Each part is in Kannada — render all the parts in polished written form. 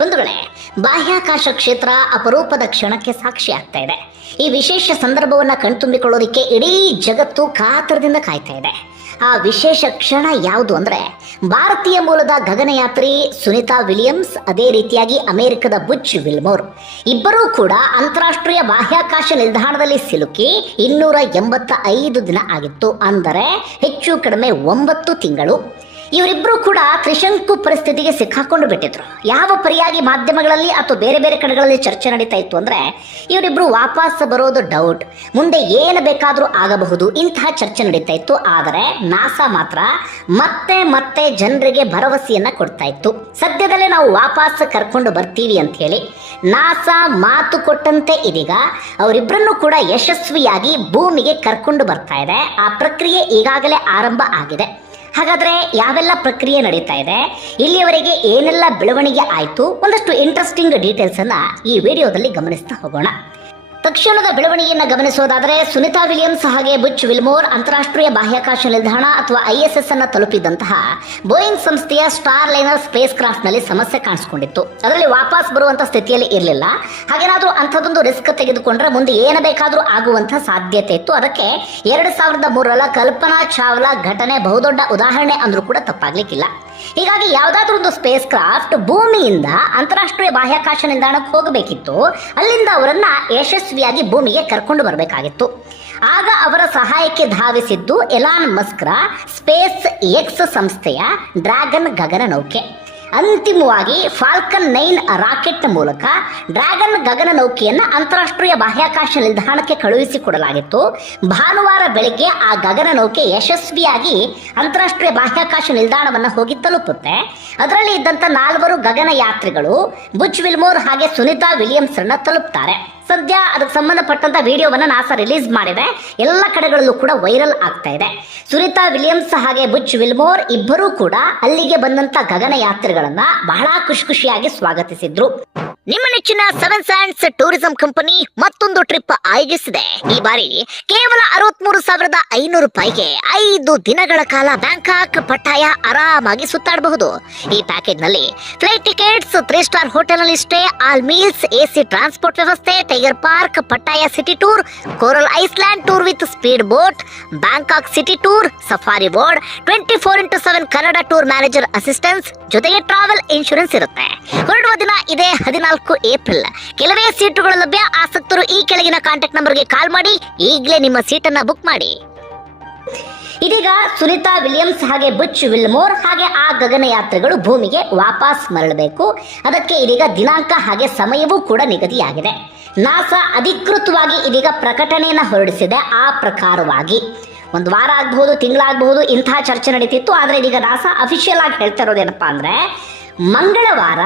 ಬಂಧುಗಳೇ, ಬಾಹ್ಯಾಕಾಶ ಕ್ಷೇತ್ರ ಅಪರೂಪದ ಕ್ಷಣಕ್ಕೆ ಸಾಕ್ಷಿ ಆಗ್ತಾ ಇದೆ. ಈ ವಿಶೇಷ ಸಂದರ್ಭವನ್ನ ಕಣ್ತುಂಬಿಕೊಳ್ಳೋದಿಕ್ಕೆ ಇಡೀ ಜಗತ್ತು ಕಾತರದಿಂದ ಕಾಯ್ತಾ ಇದೆ. ಆ ವಿಶೇಷ ಕ್ಷಣ ಯಾವುದು ಅಂದ್ರೆ, ಭಾರತೀಯ ಮೂಲದ ಗಗನಯಾತ್ರಿ ಸುನಿತಾ ವಿಲಿಯಮ್ಸ್, ಅದೇ ರೀತಿಯಾಗಿ ಅಮೆರಿಕದ ಬುಚ್ ವಿಲ್ಮೋರ್ ಇಬ್ಬರೂ ಕೂಡ ಅಂತಾರಾಷ್ಟ್ರೀಯ ಬಾಹ್ಯಾಕಾಶ ನಿಲ್ದಾಣದಲ್ಲಿ ಸಿಲುಕಿ 285 ದಿನ ಆಗಿತ್ತು. ಅಂದರೆ ಹೆಚ್ಚು ಕಡಿಮೆ 9 ತಿಂಗಳು. ಇವರಿಬ್ಬರು ಕೂಡ ತ್ರಿಶಂಕು ಪರಿಸ್ಥಿತಿಗೆ ಸಿಕ್ಕಾಕೊಂಡು ಬಿಟ್ಟಿದ್ರು. ಯಾವ ಪರಿಯಾಗಿ ಮಾಧ್ಯಮಗಳಲ್ಲಿ ಅಥವಾ ಬೇರೆ ಬೇರೆ ಕಡೆಗಳಲ್ಲಿ ಚರ್ಚೆ ನಡೀತಾ ಇತ್ತು ಅಂದ್ರೆ, ಇವರಿಬ್ರು ವಾಪಸ್ ಬರೋದು ಡೌಟ್, ಮುಂದೆ ಏನು ಬೇಕಾದರೂ ಆಗಬಹುದು, ಇಂತಹ ಚರ್ಚೆ ನಡೀತಾ ಇತ್ತು. ಆದರೆ ನಾಸಾ ಮಾತ್ರ ಮತ್ತೆ ಮತ್ತೆ ಜನರಿಗೆ ಭರವಸೆಯನ್ನ ಕೊಡ್ತಾ ಇತ್ತು. ಸದ್ಯದಲ್ಲೇ ನಾವು ವಾಪಸ್ ಕರ್ಕೊಂಡು ಬರ್ತೀವಿ ಅಂತ ಹೇಳಿ ನಾಸಾ ಮಾತು ಕೊಟ್ಟಂತೆ ಇದೀಗ ಅವರಿಬ್ಬರನ್ನು ಕೂಡ ಯಶಸ್ವಿಯಾಗಿ ಭೂಮಿಗೆ ಕರ್ಕೊಂಡು ಬರ್ತಾ ಇದೆ. ಆ ಪ್ರಕ್ರಿಯೆ ಈಗಾಗಲೇ ಆರಂಭ ಆಗಿದೆ. ಹಾಗಾದ್ರೆ ಯಾವೆಲ್ಲ ಪ್ರಕ್ರಿಯೆ ನಡೀತಾ ಇದೆ, ಇಲ್ಲಿಯವರೆಗೆ ಏನೆಲ್ಲ ಬೆಳವಣಿಗೆ ಆಯಿತು, ಒಂದಷ್ಟು ಇಂಟ್ರೆಸ್ಟಿಂಗ್ ಡೀಟೇಲ್ಸ್ ಅನ್ನ ಈ ವಿಡಿಯೋದಲ್ಲಿ ಗಮನಿಸ್ತಾ ಹೋಗೋಣ. ತಕ್ಷಣದ ಬೆಳವಣಿಗೆಯನ್ನು ಗಮನಿಸೋದಾದರೆ, ಸುನಿತಾ ವಿಲಿಯಮ್ಸ್ ಹಾಗೆ ಬುಚ್ ವಿಲ್ಮೋರ್ ಅಂತಾರಾಷ್ಟ್ರೀಯ ಬಾಹ್ಯಾಕಾಶ ನಿಲ್ದಾಣ ಅಥವಾ ISS ಅನ್ನು ತಲುಪಿದಂತಹ ಬೋಯಿಂಗ್ ಸಂಸ್ಥೆಯ ಸ್ಟಾರ್ ಲೈನರ್ ಸ್ಪೇಸ್ ಕ್ರಾಫ್ಟ್ ನಲ್ಲಿ ಸಮಸ್ಯೆ ಕಾಣಿಸಿಕೊಂಡಿತ್ತು. ಅದರಲ್ಲಿ ವಾಪಸ್ ಬರುವಂತ ಸ್ಥಿತಿಯಲ್ಲಿ ಇರಲಿಲ್ಲ. ಹಾಗೇನಾದ್ರೂ ಅಂಥದ್ದೊಂದು ರಿಸ್ಕ್ ತೆಗೆದುಕೊಂಡ್ರೆ ಮುಂದೆ ಏನು ಬೇಕಾದರೂ ಆಗುವಂತಹ ಸಾಧ್ಯತೆ ಇತ್ತು. ಅದಕ್ಕೆ 2003ರ ಕಲ್ಪನಾ ಚಾವ್ಲಾ ಘಟನೆ ಬಹುದೊಡ್ಡ ಉದಾಹರಣೆ ಅಂದ್ರೂ ಕೂಡ ತಪ್ಪಾಗ್ಲಿಕ್ಕಿಲ್ಲ. ಹೀಗಾಗಿ ಯಾವುದಾದ್ರೂ ಒಂದು ಸ್ಪೇಸ್ ಕ್ರಾಫ್ಟ್ ಭೂಮಿಯಿಂದ ಅಂತಾರಾಷ್ಟ್ರೀಯ ಬಾಹ್ಯಾಕಾಶ ನಿಲ್ದಾಣಕ್ಕೆ ಹೋಗಬೇಕಿತ್ತು. ಅಲ್ಲಿಂದ ಅವರನ್ನ ಯಶಸ್ವಿಯಾಗಿ ಭೂಮಿಗೆ ಕರ್ಕೊಂಡು ಬರಬೇಕಾಗಿತ್ತು. ಆಗ ಅವರ ಸಹಾಯಕ್ಕೆ ಧಾವಿಸಿದ್ದು ಎಲಾನ್ ಮಸ್ಕ್ರ ಸ್ಪೇಸ್ ಎಕ್ಸ್ ಸಂಸ್ಥೆಯ ಡ್ರ್ಯಾಗನ್ ಗಗನ ನೌಕೆ. ಅಂತಿಮವಾಗಿ ಫಾಲ್ಕನ್ 9 ರಾಕೆಟ್ ಮೂಲಕ ಡ್ರ್ಯಾಗನ್ ಗಗನ ನೌಕೆಯನ್ನು ಅಂತಾರಾಷ್ಟ್ರೀಯ ಬಾಹ್ಯಾಕಾಶ ನಿಲ್ದಾಣಕ್ಕೆ ಕಳುಹಿಸಿಕೊಡಲಾಗಿತ್ತು. ಭಾನುವಾರ ಬೆಳಗ್ಗೆ ಆ ಗಗನ ನೌಕೆ ಯಶಸ್ವಿಯಾಗಿ ಅಂತಾರಾಷ್ಟ್ರೀಯ ಬಾಹ್ಯಾಕಾಶ ನಿಲ್ದಾಣವನ್ನು ಹೋಗಿ ತಲುಪುತ್ತೆ. ಅದರಲ್ಲಿ ಇದ್ದಂಥ 4 ಗಗನಯಾತ್ರಿಗಳು ಬುಚ್ ವಿಲ್ಮೋರ್ ಹಾಗೆ ಸುನಿತಾ ವಿಲಿಯಮ್ಸ್ ಅನ್ನ ತಲುಪ್ತಾರೆ. ಸದ್ಯ ಅದಕ್ಕೆ ಸಂಬಂಧಪಟ್ಟಂತ ವಿಡಿಯೋವನ್ನ ನಾಸಾ ರಿಲೀಸ್ ಮಾಡಿದೆ. ಎಲ್ಲ ಕಡೆಗಳಲ್ಲೂ ಕೂಡ ವೈರಲ್ ಆಗ್ತಾ ಇದೆ. ಸುನಿತಾ ವಿಲಿಯಮ್ಸ್ ಹಾಗೆ ಬುಚ್ ವಿಲ್ಮೋರ್ ಇಬ್ಬರೂ ಕೂಡ ಅಲ್ಲಿಗೆ ಬಂದಂತ ಗಗನಯಾತ್ರಿಗಳನ್ನ ಬಹಳ ಖುಷಿಯಾಗಿ ಸ್ವಾಗತಿಸಿದ್ರು. ನಿಮ್ಮ ನೆಚ್ಚಿನ 7 ಸ್ಯಾಂಡ್ಸ್ ಟೂರಿಸಂ ಕಂಪನಿ ಮತ್ತೊಂದು ಟ್ರಿಪ್ ಆಯೋಜಿಸಿದೆ. ಈ ಬಾರಿ ಕೇವಲ 63,500 ರೂಪಾಯಿಗೆ 5 ದಿನಗಳ ಕಾಲ ಬ್ಯಾಂಕಾಕ್ ಪಟ್ಟಾಯ ಆರಾಮಾಗಿ ಸುತ್ತಾಡಬಹುದು. ಈ ಪ್ಯಾಕೇಜ್ ನಲ್ಲಿ ಫ್ಲೈಟ್ ಟಿಕೆಟ್ಸ್, 3 ಸ್ಟಾರ್ ಹೋಟೆಲ್ ನಲ್ಲಿ stay, all meals, AC transport ವ್ಯವಸ್ಥೆ, tiger park, Pattaya city tour, coral island tour with speed boat, Bangkok city tour, safari board, 24x7 Kannada tour manager assistance, ಜೊತೆಗೆ ಟ್ರಾವೆಲ್ ಇನ್ಶೂರೆನ್ಸ್ ಇರುತ್ತೆ. ಹೊರಡುವ ದಿನ ಇದೆ 14 ಏಪ್ರಿಲ್. ಕೆಲವೇ ಸೀಟುಗಳು ಲಭ್ಯ. ಆಸಕ್ತರು ಈ ಕೆಳಗಿನ ಕಾಂಟ್ಯಾಕ್ಟ್ ನಂಬರ್ಗೆ ಕಾಲ್ ಮಾಡಿ ಈಗಲೇ ನಿಮ್ಮ ಸೀಟನ್ನ ಬುಕ್ ಮಾಡಿ. ಇದೀಗ ಸುನಿತಾ ವಿಲಿಯಮ್ಸ್ ಹಾಗೆ ಬುಚ್ ವಿಲ್ಮೋರ್ ಹಾಗೆ ಆ ಗಗನಯಾತ್ರಿಗಳು ಭೂಮಿಗೆ ವಾಪಸ್ ಮರಳಬೇಕು. ಅದಕ್ಕೆ ಇದೀಗ ದಿನಾಂಕ ಹಾಗೆ ಸಮಯವೂ ಕೂಡ ನಿಗದಿಯಾಗಿದೆ. ನಾಸಾ ಅಧಿಕೃತವಾಗಿ ಇದೀಗ ಪ್ರಕಟಣೆಯನ್ನ ಹೊರಡಿಸಿದೆ. ಆ ಪ್ರಕಾರವಾಗಿ 1 ವಾರ ಆಗಬಹುದು, ತಿಂಗಳಾಗಬಹುದು, ಇಂತಹ ಚರ್ಚೆ ನಡೀತಿತ್ತು. ಆದರೆ ಇದೀಗ ನಾಸಾ ಅಫಿಷಿಯಲ್ ಆಗಿ ಹೇಳ್ತಾ ಇರೋದೇನಪ್ಪಾ ಅಂದ್ರೆ, ಮಂಗಳವಾರ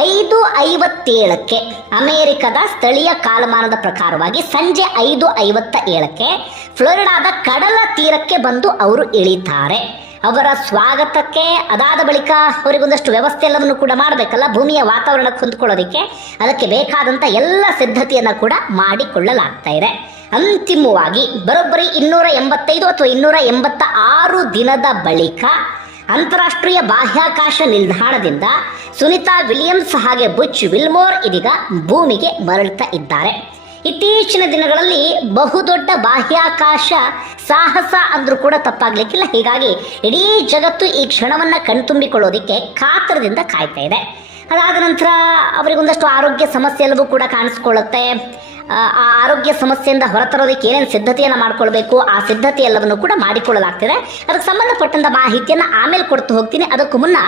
5:57ಕ್ಕೆ ಅಮೆರಿಕದ ಸ್ಥಳೀಯ ಕಾಲಮಾನದ ಪ್ರಕಾರವಾಗಿ ಸಂಜೆ 5:57ಕ್ಕೆ ಫ್ಲೋರಿಡಾದ ಕಡಲ ತೀರಕ್ಕೆ ಬಂದು ಅವರು ಇಳಿತಾರೆ. ಅವರ ಸ್ವಾಗತಕ್ಕೆ ಅದಾದ ಬಳಿಕ ಅವರಿಗೊಂದಷ್ಟು ವ್ಯವಸ್ಥೆ ಎಲ್ಲವನ್ನು ಕೂಡ ಮಾಡಬೇಕಲ್ಲ, ಭೂಮಿಯ ವಾತಾವರಣಕ್ಕೆ ಹೊಂದ್ಕೊಳ್ಳೋದಕ್ಕೆ. ಅದಕ್ಕೆ ಬೇಕಾದಂಥ ಎಲ್ಲ ಸಿದ್ಧತೆಯನ್ನು ಕೂಡ ಮಾಡಿಕೊಳ್ಳಲಾಗ್ತಾ ಇದೆ. ಅಂತಿಮವಾಗಿ ಬರೋಬ್ಬರಿ 285 ಅಥವಾ 286 ದಿನದ ಬಳಿಕ ಅಂತಾರಾಷ್ಟ್ರೀಯ ಬಾಹ್ಯಾಕಾಶ ನಿಲ್ದಾಣದಿಂದ ಸುನಿತಾ ವಿಲಿಯಮ್ಸ್ ಹಾಗೆ ಬುಚ್ ವಿಲ್ಮೋರ್ ಇದೀಗ ಭೂಮಿಗೆ ಮರಳುತ್ತಾ ಇದ್ದಾರೆ. ಇತ್ತೀಚಿನ ದಿನಗಳಲ್ಲಿ ಬಹುದೊಡ್ಡ ಬಾಹ್ಯಾಕಾಶ ಸಾಹಸ ಅಂದ್ರೂ ಕೂಡ ತಪ್ಪಾಗ್ಲಿಕ್ಕಿಲ್ಲ. ಹೀಗಾಗಿ ಇಡೀ ಜಗತ್ತು ಈ ಕ್ಷಣವನ್ನ ಕಣ್ತುಂಬಿಕೊಳ್ಳೋದಿಕ್ಕೆ ಕಾತರದಿಂದ ಕಾಯ್ತಾ ಇದೆ. ಅದಾದ ನಂತರ ಅವರಿಗೊಂದಷ್ಟು ಆರೋಗ್ಯ ಸಮಸ್ಯೆ ಎಲ್ಲವೂ ಕೂಡ ಕಾಣಿಸ್ಕೊಳ್ಳುತ್ತೆ. ಆ ಆರೋಗ್ಯ ಸಮಸ್ಯೆಯಿಂದ ಹೊರತರೋದಕ್ಕೆ ಏನೇನು ಸಿದ್ಧತೆಯನ್ನು ಮಾಡ್ಕೊಳ್ಬೇಕು, ಆ ಸಿದ್ಧತೆ ಎಲ್ಲವನ್ನು ಕೂಡ ಮಾಡಿಕೊಳ್ಳಲಾಗ್ತಿದೆ. ಅದಕ್ಕೆ ಸಂಬಂಧಪಟ್ಟಂತ ಮಾಹಿತಿಯನ್ನು ಆಮೇಲೆ ಕೊಡ್ತು ಹೋಗ್ತೀನಿ. ಅದಕ್ಕೂ ಮುನ್ನ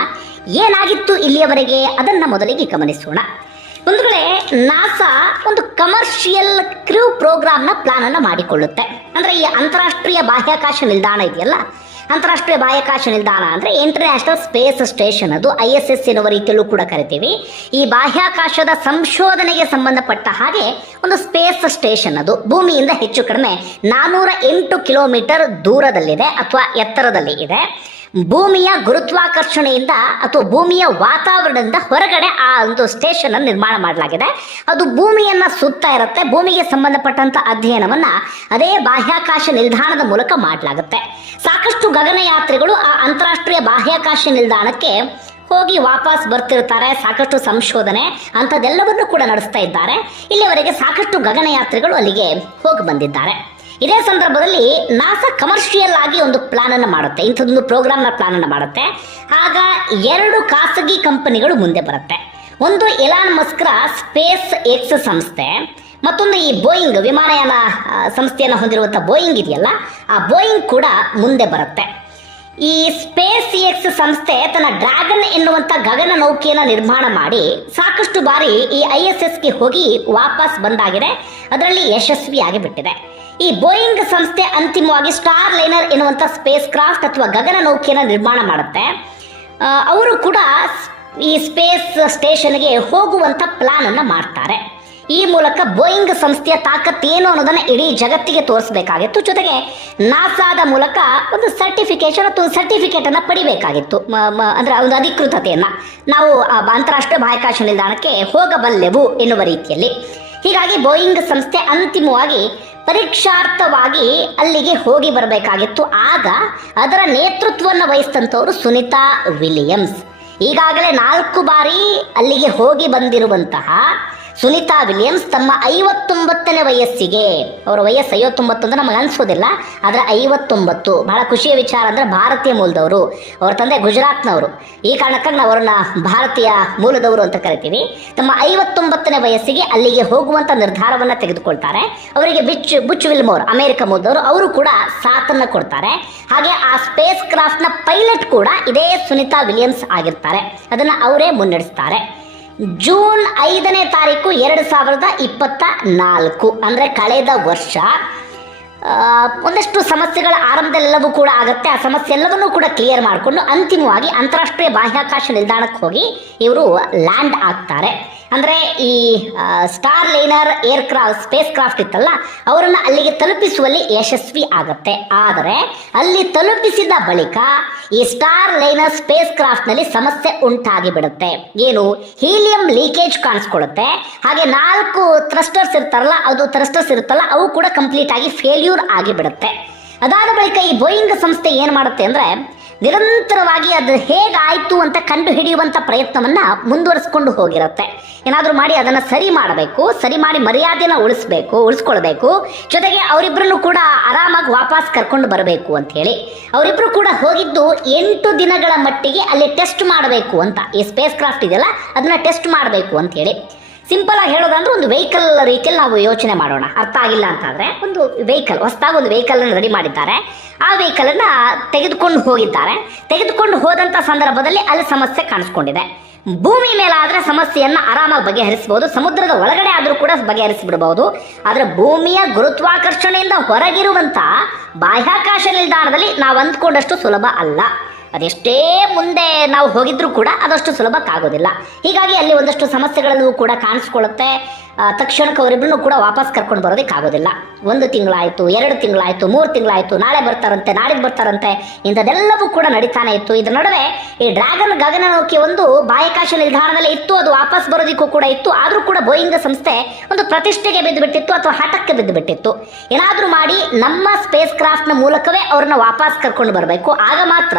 ಏನಾಗಿತ್ತು ಇಲ್ಲಿಯವರೆಗೆ ಅದನ್ನು ಮೊದಲಿಗೆ ಗಮನಿಸೋಣ. ಒಂದು ವೇಳೆ ನಾಸಾ ಒಂದು ಕಮರ್ಷಿಯಲ್ ಕ್ರೂ ಪ್ರೋಗ್ರಾಮ್ನ ಪ್ಲಾನ್ ಅನ್ನು ಮಾಡಿಕೊಳ್ಳುತ್ತೆ. ಅಂದ್ರೆ ಈ ಅಂತಾರಾಷ್ಟ್ರೀಯ ಬಾಹ್ಯಾಕಾಶ ನಿಲ್ದಾಣ ಇದೆಯಲ್ಲ, ಅಂತಾರಾಷ್ಟ್ರೀಯ ಬಾಹ್ಯಾಕಾಶ ನಿಲ್ದಾಣ ಅಂದರೆ ಇಂಟರ್ನ್ಯಾಷನಲ್ ಸ್ಪೇಸ್ ಸ್ಟೇಷನ್, ಅದು ISS ಎನ್ನುವ ರೀತಿಯಲ್ಲೂ ಕೂಡ ಕರಿತೀವಿ. ಈ ಬಾಹ್ಯಾಕಾಶದ ಸಂಶೋಧನೆಗೆ ಸಂಬಂಧಪಟ್ಟ ಹಾಗೆ ಒಂದು ಸ್ಪೇಸ್ ಸ್ಟೇಷನ್, ಅದು ಭೂಮಿಯಿಂದ ಹೆಚ್ಚು ಕಡಿಮೆ 408 ಕಿಲೋಮೀಟರ್ ದೂರದಲ್ಲಿದೆ ಅಥವಾ ಎತ್ತರದಲ್ಲಿ ಇದೆ. ಭೂಮಿಯ ಗುರುತ್ವಾಕರ್ಷಣೆಯಿಂದ ಅಥವಾ ಭೂಮಿಯ ವಾತಾವರಣದಿಂದ ಹೊರಗಡೆ ಆ ಒಂದು ಸ್ಟೇಷನ್ ಅನ್ನು ನಿರ್ಮಾಣ ಮಾಡಲಾಗಿದೆ. ಅದು ಭೂಮಿಯನ್ನ ಸುತ್ತಾ ಇರುತ್ತೆ. ಭೂಮಿಗೆ ಸಂಬಂಧಪಟ್ಟಂತ ಅಧ್ಯಯನವನ್ನ ಅದೇ ಬಾಹ್ಯಾಕಾಶ ನಿಲ್ದಾಣದ ಮೂಲಕ ಮಾಡಲಾಗುತ್ತೆ. ಸಾಕಷ್ಟು ಗಗನಯಾತ್ರಿಗಳು ಆ ಅಂತಾರಾಷ್ಟ್ರೀಯ ಬಾಹ್ಯಾಕಾಶ ನಿಲ್ದಾಣಕ್ಕೆ ಹೋಗಿ ವಾಪಸ್ ಬರ್ತಿರ್ತಾರೆ. ಸಾಕಷ್ಟು ಸಂಶೋಧನೆ ಅಂಥದ್ದೆಲ್ಲವನ್ನೂ ಕೂಡ ನಡೆಸ್ತಾ ಇದ್ದಾರೆ. ಇಲ್ಲಿವರೆಗೆ ಸಾಕಷ್ಟು ಗಗನಯಾತ್ರಿಗಳು ಅಲ್ಲಿಗೆ ಹೋಗಿ ಬಂದಿದ್ದಾರೆ. ಇದೇ ಸಂದರ್ಭದಲ್ಲಿ ನಾಸಾ ಕಮರ್ಷಿಯಲ್ ಆಗಿ ಒಂದು ಪ್ಲಾನ್ ಅನ್ನು ಮಾಡುತ್ತೆ, ಇಂಥದ್ದೊಂದು ಪ್ರೋಗ್ರಾಮ್ನ ಪ್ಲಾನ್ ಅನ್ನು ಮಾಡುತ್ತೆ. ಆಗ 2 ಖಾಸಗಿ ಕಂಪನಿಗಳು ಮುಂದೆ ಬರುತ್ತೆ. ಒಂದು ಎಲಾನ್ ಮಸ್ಕ್ರ ಸ್ಪೇಸ್ ಎಕ್ಸ್ ಸಂಸ್ಥೆ, ಮತ್ತೊಂದು ಈ ಬೋಯಿಂಗ್ ವಿಮಾನಯಾನ ಸಂಸ್ಥೆಯನ್ನು ಹೊಂದಿರುವಂಥ ಬೋಯಿಂಗ್ ಇದೆಯಲ್ಲ, ಆ ಬೋಯಿಂಗ್ ಕೂಡ ಮುಂದೆ ಬರುತ್ತೆ. ಈ ಸ್ಪೇಸ್ ಎಕ್ಸ್ ಸಂಸ್ಥೆ ತನ್ನ ಡ್ರ್ಯಾಗನ್ ಎನ್ನುವಂಥ ಗಗನ ನೌಕೆಯನ್ನು ನಿರ್ಮಾಣ ಮಾಡಿ ಸಾಕಷ್ಟು ಬಾರಿ ಈ ISSಗೆ ಹೋಗಿ ವಾಪಸ್ ಬಂದಾಗಿದೆ, ಅದರಲ್ಲಿ ಯಶಸ್ವಿಯಾಗಿ ಬಿಟ್ಟಿದೆ. ಈ ಬೋಯಿಂಗ್ ಸಂಸ್ಥೆ ಅಂತಿಮವಾಗಿ ಸ್ಟಾರ್ ಲೈನರ್ ಎನ್ನುವಂಥ ಸ್ಪೇಸ್ ಕ್ರಾಫ್ಟ್ ಅಥವಾ ಗಗನ ನೌಕೆಯನ್ನು ನಿರ್ಮಾಣ ಮಾಡುತ್ತೆ. ಅವರು ಕೂಡ ಈ ಸ್ಪೇಸ್ ಸ್ಟೇಷನ್ಗೆ ಹೋಗುವಂಥ ಪ್ಲಾನ್ ಅನ್ನು ಮಾಡ್ತಾರೆ. ಈ ಮೂಲಕ ಬೋಯಿಂಗ್ ಸಂಸ್ಥೆಯ ತಾಕತ್ ಏನು ಅನ್ನೋದನ್ನ ಇಡೀ ಜಗತ್ತಿಗೆ ತೋರಿಸಬೇಕಾಗಿತ್ತು. ಜೊತೆಗೆ ನಾಸಾದ ಮೂಲಕ ಒಂದು ಸರ್ಟಿಫಿಕೇಶನ್ ಅಥವಾ ಸರ್ಟಿಫಿಕೇಟ್ ಅನ್ನ ಪಡಿಬೇಕಾಗಿತ್ತು, ಅಂದ್ರೆ ಒಂದು ಅಧಿಕೃತತೆಯನ್ನ, ನಾವು ಅಂತಾರಾಷ್ಟ್ರೀಯ ಬಾಹ್ಯಾಕಾಶ ನಿಲ್ದಾಣಕ್ಕೆ ಹೋಗಬಲ್ಲೆವು ಎನ್ನುವ ರೀತಿಯಲ್ಲಿ. ಹೀಗಾಗಿ ಬೋಯಿಂಗ್ ಸಂಸ್ಥೆ ಅಂತಿಮವಾಗಿ ಪರೀಕ್ಷಾರ್ಥವಾಗಿ ಅಲ್ಲಿಗೆ ಹೋಗಿ ಬರಬೇಕಾಗಿತ್ತು. ಆಗ ಅದರ ನೇತೃತ್ವವನ್ನು ವಹಿಸಿದಂಥವರು ಸುನಿತಾ ವಿಲಿಯಮ್ಸ್. ಈಗಾಗಲೇ 4 ಬಾರಿ ಅಲ್ಲಿಗೆ ಹೋಗಿ ಬಂದಿರುವಂತಹ ಸುನಿತಾ ವಿಲಿಯಮ್ಸ್ ತಮ್ಮ 59ನೇ ವಯಸ್ಸಿಗೆ, ಅವರ ವಯಸ್ಸು 59 ಅಂತ ನಮಗೆ ಅನಿಸೋದಿಲ್ಲ, ಆದರೆ 59 ಬಹಳ ಖುಷಿಯ ವಿಚಾರ. ಅಂದರೆ ಭಾರತೀಯ ಮೂಲದವರು, ಅವರ ತಂದೆ ಗುಜರಾತ್ನವರು, ಈ ಕಾರಣಕ್ಕಾಗಿ ನಾವು ಅವರನ್ನ ಭಾರತೀಯ ಮೂಲದವರು ಅಂತ ಕರಿತೀವಿ. ತಮ್ಮ 59ನೇ ವಯಸ್ಸಿಗೆ ಅಲ್ಲಿಗೆ ಹೋಗುವಂಥ ನಿರ್ಧಾರವನ್ನು ತೆಗೆದುಕೊಳ್ತಾರೆ. ಅವರಿಗೆ ಬುಚ್ ವಿಲ್ಮೋರ್, ಅಮೆರಿಕ ಮೂಲದವರು, ಅವರು ಕೂಡ ಸಾಥನ್ನು ಕೊಡ್ತಾರೆ. ಹಾಗೆ ಆ ಸ್ಪೇಸ್ ಕ್ರಾಫ್ಟ್ನ ಪೈಲಟ್ ಕೂಡ ಇದೇ ಸುನಿತಾ ವಿಲಿಯಮ್ಸ್ ಆಗಿರ್ತಾರೆ. ಅದನ್ನು ಅವರೇ ಮುನ್ನಡೆಸ್ತಾರೆ. ಜೂನ್ 5ನೇ ತಾರೀಕು 2024, ಅಂದರೆ ಕಳೆದ ವರ್ಷ ಒಂದಷ್ಟು ಸಮಸ್ಯೆಗಳ ಆರಂಭದಲ್ಲೆಲ್ಲವೂ ಕೂಡ ಆಗುತ್ತೆ. ಆ ಸಮಸ್ಯೆ ಎಲ್ಲವನ್ನೂ ಕೂಡ ಕ್ಲಿಯರ್ ಮಾಡಿಕೊಂಡು ಅಂತಿಮವಾಗಿ ಅಂತಾರಾಷ್ಟ್ರೀಯ ಬಾಹ್ಯಾಕಾಶ ನಿಲ್ದಾಣಕ್ಕೆ ಹೋಗಿ ಇವರು ಲ್ಯಾಂಡ್ ಆಗ್ತಾರೆ. ಅಂದರೆ ಈ ಸ್ಟಾರ್ ಲೈನರ್ ಸ್ಪೇಸ್ ಕ್ರಾಫ್ಟ್ ಇತ್ತಲ್ಲ, ಅವರನ್ನು ಅಲ್ಲಿಗೆ ತಲುಪಿಸುವಲ್ಲಿ ಯಶಸ್ವಿ ಆಗುತ್ತೆ. ಆದರೆ ಅಲ್ಲಿ ತಲುಪಿಸಿದ ಬಳಿಕ ಈ ಸ್ಟಾರ್ ಲೈನರ್ ಸ್ಪೇಸ್ ಕ್ರಾಫ್ಟ್ನಲ್ಲಿ ಸಮಸ್ಯೆ ಉಂಟಾಗಿ ಬಿಡುತ್ತೆ. ಏನು? ಹೀಲಿಯಂ ಲೀಕೇಜ್ ಕಾಣಿಸ್ಕೊಳ್ಳುತ್ತೆ. ಹಾಗೆ 4 ಥ್ರಸ್ಟರ್ಸ್ ಇರುತ್ತಲ್ಲ, ಅವು ಕೂಡ ಕಂಪ್ಲೀಟ್ ಆಗಿ ಫೇಲ್ಯೂರ್ ಆಗಿಬಿಡುತ್ತೆ. ಅದಾದ ಬಳಿಕ ಈ ಬೋಯಿಂಗ್ ಸಂಸ್ಥೆ ಏನು ಮಾಡುತ್ತೆ ಅಂದರೆ, ನಿರಂತರವಾಗಿ ಅದು ಹೇಗಾಯಿತು ಅಂತ ಕಂಡು ಹಿಡಿಯುವಂಥ ಪ್ರಯತ್ನವನ್ನು ಮುಂದುವರಿಸ್ಕೊಂಡು ಹೋಗಿರುತ್ತೆ. ಏನಾದರೂ ಮಾಡಿ ಅದನ್ನು ಸರಿ ಮಾಡಿ ಮರ್ಯಾದೆನ ಉಳಿಸ್ಕೊಳ್ಬೇಕು. ಜೊತೆಗೆ ಅವರಿಬ್ಬರನ್ನು ಕೂಡ ಆರಾಮಾಗಿ ವಾಪಸ್ ಕರ್ಕೊಂಡು ಬರಬೇಕು ಅಂತ ಹೇಳಿ ಅವರಿಬ್ಬರು ಕೂಡ ಹೋಗಿದ್ದು 8 ದಿನಗಳ ಮಟ್ಟಿಗೆ ಅಲ್ಲಿ ಟೆಸ್ಟ್ ಮಾಡಬೇಕು ಅಂತ. ಈ ಸ್ಪೇಸ್ ಕ್ರಾಫ್ಟ್ ಇದೆಯಲ್ಲ, ಅದನ್ನ ಟೆಸ್ಟ್ ಮಾಡಬೇಕು ಅಂತ ಹೇಳಿ. ಸಿಂಪಲ್ ಆಗಿ ಹೇಳೋದಂದ್ರೆ ಒಂದು ವೆಹಿಕಲ್ ರೀತಿಯಲ್ಲಿ ನಾವು ಯೋಚನೆ ಮಾಡೋಣ. ಅರ್ಥ ಆಗಿಲ್ಲ ಅಂತಾದರೆ, ಒಂದು ಹೊಸದಾಗಿ ಒಂದು ವೆಹಿಕಲ್ ರೆಡಿ ಮಾಡಿದ್ದಾರೆ. ಆ ವೆಹಿಕಲನ್ನು ತೆಗೆದುಕೊಂಡು ಹೋದಂಥ ಸಂದರ್ಭದಲ್ಲಿ ಅಲ್ಲಿ ಸಮಸ್ಯೆ ಕಾಣಿಸ್ಕೊಂಡಿದೆ. ಭೂಮಿ ಮೇಲಾದರೆ ಸಮಸ್ಯೆಯನ್ನು ಆರಾಮಾಗಿ ಬಗೆಹರಿಸಬಹುದು, ಸಮುದ್ರದ ಒಳಗಡೆ ಆದರೂ ಕೂಡ ಬಗೆಹರಿಸಿಬಿಡಬಹುದು. ಆದರೆ ಭೂಮಿಯ ಗುರುತ್ವಾಕರ್ಷಣೆಯಿಂದ ಹೊರಗಿರುವಂಥ ಬಾಹ್ಯಾಕಾಶ ನಿಲ್ದಾಣದಲ್ಲಿ ನಾವು ಅಂದ್ಕೊಂಡಷ್ಟು ಸುಲಭ ಅಲ್ಲ. ಅದೆಷ್ಟೇ ಮುಂದೆ ನಾವು ಹೋಗಿದ್ರೂ ಕೂಡ ಅದಷ್ಟು ಸುಲಭಕ್ಕಾಗೋದಿಲ್ಲ. ಹೀಗಾಗಿ ಅಲ್ಲಿ ಒಂದಷ್ಟು ಸಮಸ್ಯೆಗಳಲ್ಲೂ ಕೂಡ ಕಾಣಿಸ್ಕೊಳ್ಳುತ್ತೆ. ತಕ್ಷಣಕ್ಕೆ ಅವರಿಬ್ಬರನ್ನು ಕೂಡ ವಾಪಸ್ ಕರ್ಕೊಂಡು ಬರೋದಕ್ಕಾಗೋದಿಲ್ಲ. 1 ತಿಂಗಳಾಯಿತು, 2 ತಿಂಗಳಾಯಿತು, 3 ತಿಂಗಳಾಯಿತು, ನಾಳೆ ಬರ್ತಾರಂತೆ, ನಾಡಿದ್ದು ಬರ್ತಾರಂತೆ, ಇಂಥದ್ದೆಲ್ಲವೂ ಕೂಡ ನಡೀತಾನೆ ಇತ್ತು. ಇದರ ನಡುವೆ ಈ ಡ್ರ್ಯಾಗನ್ ಗಗನ ನೌಕೆ ಒಂದು ಬಾಹ್ಯಾಕಾಶ ನಿಲ್ದಾಣದಲ್ಲಿ ಇತ್ತು, ಅದು ವಾಪಸ್ ಬರೋದಕ್ಕೂ ಕೂಡ ಇತ್ತು. ಆದರೂ ಕೂಡ ಬೋಯಿಂಗ್ ಸಂಸ್ಥೆ ಒಂದು ಪ್ರತಿಷ್ಠೆಗೆ ಬಿದ್ದು ಬಿಟ್ಟಿತ್ತು ಅಥವಾ ಹಠಕ್ಕೆ ಬಿದ್ದು ಬಿಟ್ಟಿತ್ತು. ಏನಾದರೂ ಮಾಡಿ ನಮ್ಮ ಸ್ಪೇಸ್ ಕ್ರಾಫ್ಟ್ನ ಮೂಲಕವೇ ಅವ್ರನ್ನ ವಾಪಸ್ ಕರ್ಕೊಂಡು ಬರಬೇಕು, ಆಗ ಮಾತ್ರ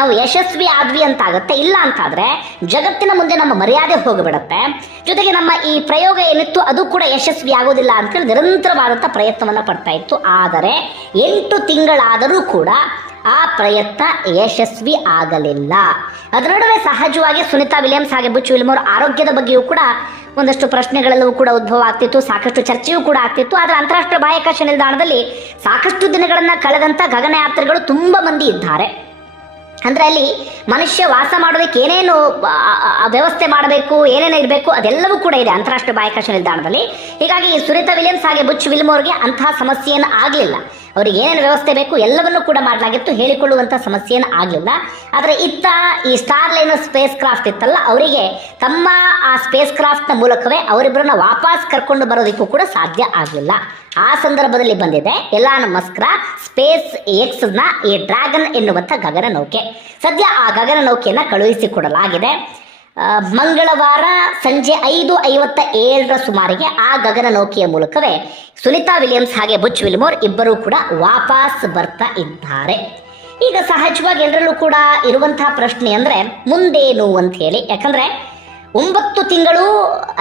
ನಾವು ಯಶಸ್ವಿ ಆದ್ವಿ ಅಂತಾಗತ್ತೆ. ಇಲ್ಲ ಅಂತಾದ್ರೆ ಜಗತ್ತಿನ ಮುಂದೆ ನಮ್ಮ ಮರ್ಯಾದೆ ಹೋಗಿಬಿಡತ್ತೆ. ಜೊತೆಗೆ ನಮ್ಮ ಈ ಪ್ರಯೋಗ ಏನಿತ್ತು ಅದು ಕೂಡ ಯಶಸ್ವಿ ಆಗೋದಿಲ್ಲ ಅಂತೇಳಿ ನಿರಂತರವಾದಂಥ ಪ್ರಯತ್ನವನ್ನು ಪಡ್ತಾ ಇತ್ತು. ಆದರೆ 8 ತಿಂಗಳಾದರೂ ಕೂಡ ಆ ಪ್ರಯತ್ನ ಯಶಸ್ವಿ ಆಗಲಿಲ್ಲ. ಅದರ ನಡುವೆ ಸಹಜವಾಗಿ ಸುನಿತಾ ವಿಲಿಯಮ್ಸ್ ಹಾಗೆ ಬುಚ್ ವಿಲ್ಮೋರ್ ಆರೋಗ್ಯದ ಬಗ್ಗೆಯೂ ಕೂಡ ಒಂದಷ್ಟು ಪ್ರಶ್ನೆಗಳೆಲ್ಲವೂ ಕೂಡ ಉದ್ಭವ ಆಗ್ತಿತ್ತು, ಸಾಕಷ್ಟು ಚರ್ಚೆಯೂ ಕೂಡ ಆಗ್ತಿತ್ತು. ಆದರೆ ಅಂತಾರಾಷ್ಟ್ರೀಯ ಬಾಹ್ಯಾಕಾಶ ನಿಲ್ದಾಣದಲ್ಲಿ ಸಾಕಷ್ಟು ದಿನಗಳನ್ನು ಕಳೆದಂಥ ಗಗನಯಾತ್ರಿಗಳು ತುಂಬ ಮಂದಿ ಇದ್ದಾರೆ. ಅಂದರೆ ಅಲ್ಲಿ ಮನುಷ್ಯ ವಾಸ ಮಾಡೋದಕ್ಕೆ ಏನೇನು ವ್ಯವಸ್ಥೆ ಮಾಡಬೇಕು, ಏನೇನು ಇರಬೇಕು, ಅದೆಲ್ಲವೂ ಕೂಡ ಇದೆ ಅಂತಾರಾಷ್ಟ್ರೀಯ ಬಾಹ್ಯಾಕಾಶ ನಿಲ್ದಾಣದಲ್ಲಿ. ಹೀಗಾಗಿ ಸುನಿತಾ ವಿಲಿಯಮ್ಸ್ ಹಾಗೆ ಬುಚ್ ವಿಲ್ಮೋರ್ಗೆ ಅಂತಹ ಸಮಸ್ಯೆಯನ್ನು ಆಗಲಿಲ್ಲ. ಅವರಿಗೆ ಏನೇನು ವ್ಯವಸ್ಥೆ ಬೇಕು ಎಲ್ಲವನ್ನೂ ಕೂಡ ಮಾಡಲಾಗಿತ್ತು, ಹೇಳಿಕೊಳ್ಳುವಂಥ ಸಮಸ್ಯೆಯನ್ನು ಆಗಲಿಲ್ಲ. ಆದರೆ ಈ ಸ್ಟಾರ್ ಲೈನರ್ ಸ್ಪೇಸ್ ಕ್ರಾಫ್ಟ್ ಇತ್ತಲ್ಲ, ಅವರಿಗೆ ತಮ್ಮ ಆ ಸ್ಪೇಸ್ ಕ್ರಾಫ್ಟ್ನ ಮೂಲಕವೇ ಅವರಿಬ್ಬರನ್ನ ವಾಪಸ್ ಕರ್ಕೊಂಡು ಬರೋದಕ್ಕೂ ಕೂಡ ಸಾಧ್ಯ ಆಗಲಿಲ್ಲ. ಆ ಸಂದರ್ಭದಲ್ಲಿ ಬಂದಿದೆ ಎಲಾನ್ ಮಸ್ಕ್ರ ಸ್ಪೇಸ್ ಎಕ್ಸ್ನ ಈ ಡ್ರ್ಯಾಗನ್ ಎನ್ನುವಂಥ ಗಗನ ನೌಕೆ. ಸದ್ಯ ಆ ಗಗನ ನೌಕೆಯನ್ನು ಕಳುಹಿಸಿಕೊಡಲಾಗಿದೆ. ಮಂಗಳವಾರ ಸಂಜೆ 5:57 ಸುಮಾರಿಗೆ ಆ ಗಗನ ನೌಕೆಯ ಮೂಲಕವೇ ಸುನಿತಾ ವಿಲಿಯಮ್ಸ್ ಹಾಗೆ ಬುಚ್ ವಿಲ್ಮೋರ್ ಇಬ್ಬರೂ ಕೂಡ ವಾಪಸ್ ಬರ್ತಾ ಇದ್ದಾರೆ. ಈಗ ಸಹಜವಾಗಿ ಎಲ್ಲರಲ್ಲೂ ಕೂಡ ಇರುವಂತಹ ಪ್ರಶ್ನೆ ಅಂದ್ರೆ ಮುಂದೇನು ಅಂತ ಹೇಳಿ. ಯಾಕಂದ್ರೆ 9 ತಿಂಗಳು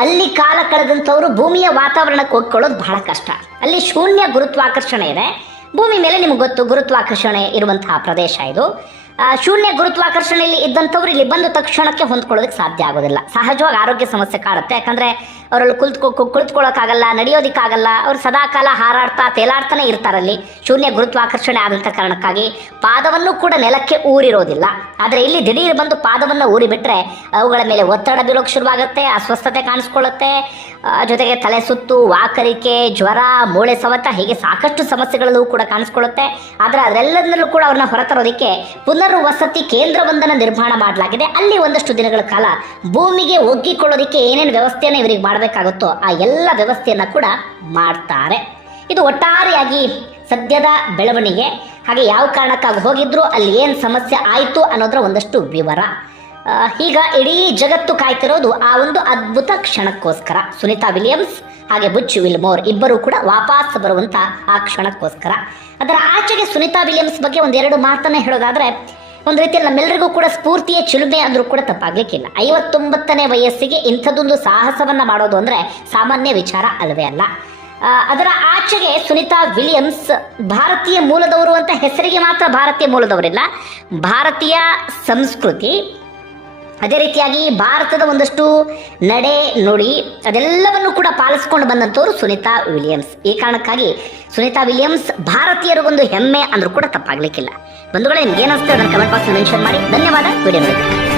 ಅಲ್ಲಿ ಕಾಲ ಕಳೆದಂಥವ್ರು ಭೂಮಿಯ ವಾತಾವರಣಕ್ಕೆ ಹೋಗ್ಕೊಳ್ಳೋದು ಬಹಳ ಕಷ್ಟ. ಅಲ್ಲಿ ಶೂನ್ಯ ಗುರುತ್ವಾಕರ್ಷಣೆ ಇದೆ. ಭೂಮಿ ಮೇಲೆ ನಿಮ್ಗೆ ಗೊತ್ತು, ಗುರುತ್ವಾಕರ್ಷಣೆ ಇರುವಂತಹ ಪ್ರದೇಶ ಇದು. ಶೂನ್ಯ ಗುರುತ್ವಾಕರ್ಷಣೆಯಲ್ಲಿ ಇದ್ದಂಥವ್ರು ಇಲ್ಲಿ ಬಂದ ತಕ್ಷಣಕ್ಕೆ ಹೊಂದ್ಕೊಳ್ಳೋದಕ್ಕೆ ಸಾಧ್ಯ ಆಗೋದಿಲ್ಲ. ಸಹಜವಾಗಿ ಆರೋಗ್ಯ ಸಮಸ್ಯೆ ಕಾಡುತ್ತೆ. ಯಾಕಂದ್ರೆ ಅವರಲ್ಲಿ ಕುಳಿತುಕೊಳ್ಳೋಕ್ಕಾಗಲ್ಲ, ನಡೆಯೋದಕ್ಕಾಗಲ್ಲ. ಅವ್ರು ಸದಾಕಾಲ ಹಾರಾಡ್ತಾ ತೇಲಾಡ್ತಾನೆ ಇರ್ತಾರಲ್ಲಿ, ಶೂನ್ಯ ಗುರುತ್ವಾಕರ್ಷಣೆ ಆದಂಥ ಕಾರಣಕ್ಕಾಗಿ ಪಾದವನ್ನು ಕೂಡ ನೆಲಕ್ಕೆ ಊರಿರೋದಿಲ್ಲ. ಆದರೆ ಇಲ್ಲಿ ದಿಢೀರ್ ಬಂದು ಪಾದವನ್ನು ಊರಿಬಿಟ್ರೆ ಅವುಗಳ ಮೇಲೆ ಒತ್ತಡ ಬೀಳೋಕೆ ಶುರುವಾಗುತ್ತೆ, ಅಸ್ವಸ್ಥತೆ ಕಾಣಿಸ್ಕೊಳ್ಳುತ್ತೆ, ಜೊತೆಗೆ ತಲೆ ಸುತ್ತು, ವಾಕರಿಕೆ, ಜ್ವರ, ಮೂಳೆ ಸವತ, ಹೀಗೆ ಸಾಕಷ್ಟು ಸಮಸ್ಯೆಗಳಲ್ಲೂ ಕೂಡ ಕಾಣಿಸ್ಕೊಳ್ಳುತ್ತೆ. ಆದರೆ ಅದರೆಲ್ಲದರಲ್ಲೂ ಕೂಡ ಅವ್ರನ್ನ ಹೊರತರೋದಕ್ಕೆ ಪುನರ್ವಸತಿ ಕೇಂದ್ರವೊಂದನ್ನು ನಿರ್ಮಾಣ ಮಾಡಲಾಗಿದೆ. ಅಲ್ಲಿ ಒಂದಷ್ಟು ದಿನಗಳ ಕಾಲ ಭೂಮಿಗೆ ಒಗ್ಗಿಕೊಳ್ಳೋದಕ್ಕೆ ಏನೇನು ವ್ಯವಸ್ಥೆಯನ್ನು ಇವರಿಗೆ ಮಾಡಬೇಕಾಗುತ್ತೋ ಆ ಎಲ್ಲ ವ್ಯವಸ್ಥೆಯನ್ನು ಕೂಡ ಮಾಡ್ತಾರೆ. ಇದು ಒಟ್ಟಾರೆಯಾಗಿ ಸದ್ಯದ ಬೆಳವಣಿಗೆ. ಹಾಗೆ ಯಾವ ಕಾರಣಕ್ಕಾಗಿ ಹೋಗಿದ್ರು, ಅಲ್ಲಿ ಏನು ಸಮಸ್ಯೆ ಆಯಿತು ಅನ್ನೋದರ ಒಂದಷ್ಟು ವಿವರ. ಈಗ ಇಡೀ ಜಗತ್ತು ಕಾಯ್ತಿರೋದು ಆ ಒಂದು ಅದ್ಭುತ ಕ್ಷಣಕ್ಕೋಸ್ಕರ. ಸುನಿತಾ ವಿಲಿಯಮ್ಸ್ ಹಾಗೆ ಬುಚ್ ವಿಲ್ಮೋರ್ ಇಬ್ಬರು ಕೂಡ ವಾಪಸ್ ಬರುವಂತ ಆ ಕ್ಷಣಕ್ಕೋಸ್ಕರ. ಅದರ ಆಚೆಗೆ ಸುನಿತಾ ವಿಲಿಯಮ್ಸ್ ಬಗ್ಗೆ ಒಂದೆರಡು ಮಾತನ್ನ ಹೇಳೋದಾದ್ರೆ, ಒಂದು ರೀತಿಯಲ್ಲಿ ನಮ್ಮೆಲ್ಲರಿಗೂ ಕೂಡ ಸ್ಫೂರ್ತಿಯ ಚಿಲುಮೆ ಅಂದ್ರೂ ಕೂಡ ತಪ್ಪಾಗ್ಲಿಕ್ಕಿಲ್ಲ. 59ನೇ ವಯಸ್ಸಿಗೆ ಇಂಥದ್ದೊಂದು ಸಾಹಸವನ್ನ ಮಾಡೋದು ಅಂದ್ರೆ ಸಾಮಾನ್ಯ ವಿಚಾರ ಅಲ್ಲವೇ ಅಲ್ಲ. ಅದರ ಆಚೆಗೆ ಸುನಿತಾ ವಿಲಿಯಮ್ಸ್ ಭಾರತೀಯ ಮೂಲದವರು ಅಂತ ಹೆಸರಿಗೆ ಮಾತ್ರ ಭಾರತೀಯ ಮೂಲದವರಿಲ್ಲ, ಭಾರತೀಯ ಸಂಸ್ಕೃತಿ, ಅದೇ ರೀತಿಯಾಗಿ ಭಾರತದ ಒಂದಷ್ಟು ನಡೆ ನುಡಿ ಅದೆಲ್ಲವನ್ನು ಕೂಡ ಪಾಲಿಸ್ಕೊಂಡು ಬಂದಂಥವ್ರು ಸುನಿತಾ ವಿಲಿಯಮ್ಸ್. ಈ ಕಾರಣಕ್ಕಾಗಿ ಸುನಿತಾ ವಿಲಿಯಮ್ಸ್ ಭಾರತೀಯರಿಗೊಂದು ಹೆಮ್ಮೆ ಅಂದ್ರೂ ಕೂಡ ತಪ್ಪಾಗ್ಲಿಕ್ಕಿಲ್ಲ. ಬಂಧುಗಳೇ, ನಿಮ್ಗೆ ಏನಿಸ್ತದೆ ಅದನ್ನು ಕಮೆಂಟ್ ಬಾಕ್ಸ್ ಮೆನ್ಷನ್ ಮಾಡಿ. ಧನ್ಯವಾದ. ವಿಡಿಯೋ ನೋಡಿ.